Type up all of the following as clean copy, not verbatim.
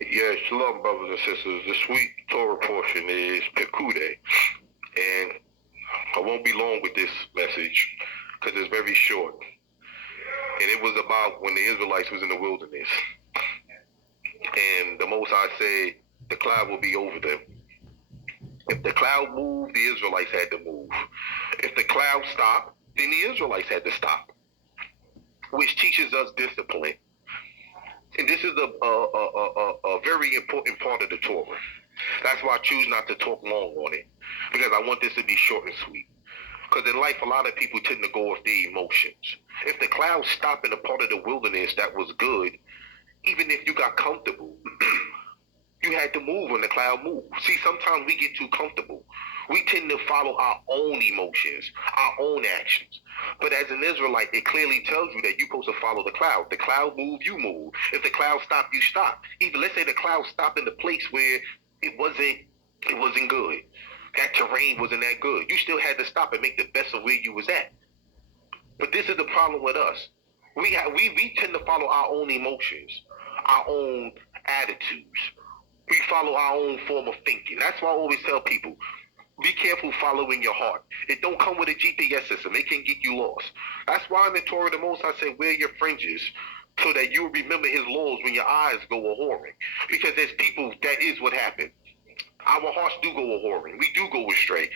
Yeah, shalom, brothers and sisters. The sweet Torah portion is Pekudei. And I won't be long with this message because it's very short. And it was about when the Israelites was in the wilderness. And the Most High said the cloud will be over them. If the cloud moved, the Israelites had to move. If the cloud stopped, then the Israelites had to stop, which teaches us discipline. And this is a very important part of the Torah. That's why I choose not to talk long on it, because I want this to be short and sweet. Because in life, a lot of people tend to go off their emotions. If the clouds stopped in a part of the wilderness that was good, even if you got comfortable, you had to move when the cloud moved. See, sometimes we get too comfortable. We tend to follow our own emotions, our own actions. But as an Israelite, it clearly tells you that you're supposed to follow the cloud. The cloud move, you move. If the cloud stop, you stop. Even let's say the cloud stopped in the place where it wasn't good. That terrain wasn't that good. You still had to stop and make the best of where you was at. But this is the problem with us. We tend to follow our own emotions, our own attitudes. We follow our own form of thinking. That's why I always tell people, be careful following your heart. It don't come with a GPS system. It can get you lost. That's why in the Torah, the Most High said, wear your fringes so that you remember his laws when your eyes go a-whoring. Because there's people, that is what happened. Our hearts do go a-whoring. We do go astray.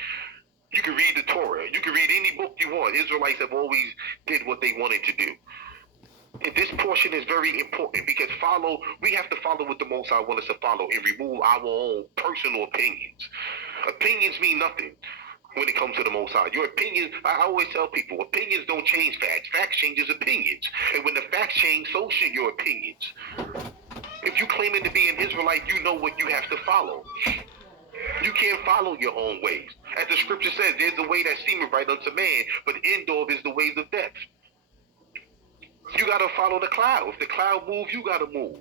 You can read the Torah. You can read any book you want. Israelites have always did what they wanted to do. And this portion is very important because we have to follow what the Most High wants us to follow and remove our own personal opinions. Opinions mean nothing when it comes to the Most High. Your opinions, I always tell people, opinions don't change facts. Facts changes opinions. And when the facts change, so should your opinions. If you claiming to be an Israelite, you know what you have to follow. You can't follow your own ways. As the scripture says, there's a way that seemeth right unto man, but the end of is the ways of death. You gotta follow the cloud. If the cloud moves, you gotta move.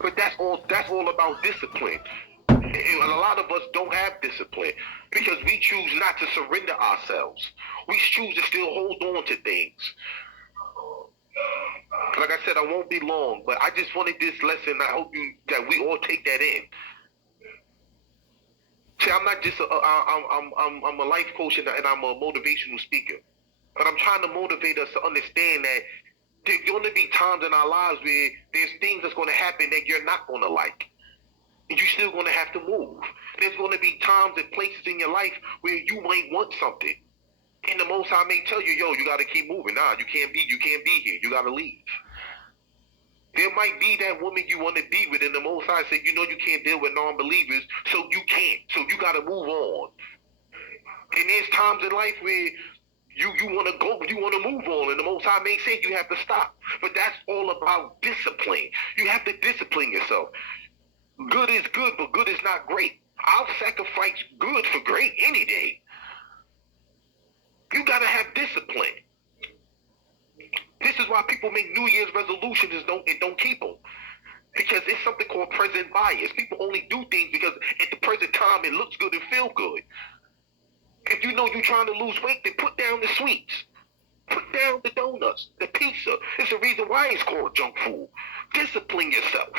But that's all about discipline. And a lot of us don't have discipline because we choose not to surrender ourselves. We choose to still hold on to things. Like I said, I won't be long, but I just wanted this lesson. I hope that we all take that in. See, I'm not just I'm a life coach and I'm a motivational speaker, but I'm trying to motivate us to understand that there's going to be times in our lives where there's things that's going to happen that you're not going to like. And you're still going to have to move. There's going to be times and places in your life where you might want something. And the Most High may tell you, yo, you got to keep moving. Nah, you can't be here. You got to leave. There might be that woman you want to be with, and the Most High said, you know you can't deal with non-believers, so you can't. So you got to move on. And there's times in life where you want to go, you want to move on, and the Most High may say you have to stop. But that's all about discipline. You have to discipline yourself. Good is good, but good is not great. I'll sacrifice good for great any day. You got to have discipline. This is why people make New Year's resolutions and don't keep them. Because it's something called present bias. People only do things because at the present time it looks good and feel good. If you know you're trying to lose weight, then put down the sweets. Put down the donuts, the pizza. It's the reason why it's called junk food. Discipline yourself.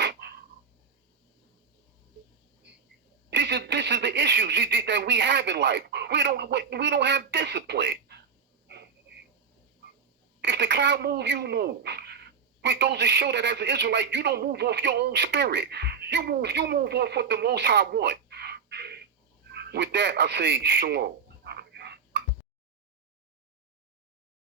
This is the issues that we have in life. We don't have discipline. If the cloud move, you move. It goes to show that as an Israelite, you don't move off your own spirit. You move off what the Most High want. With that, I say shalom.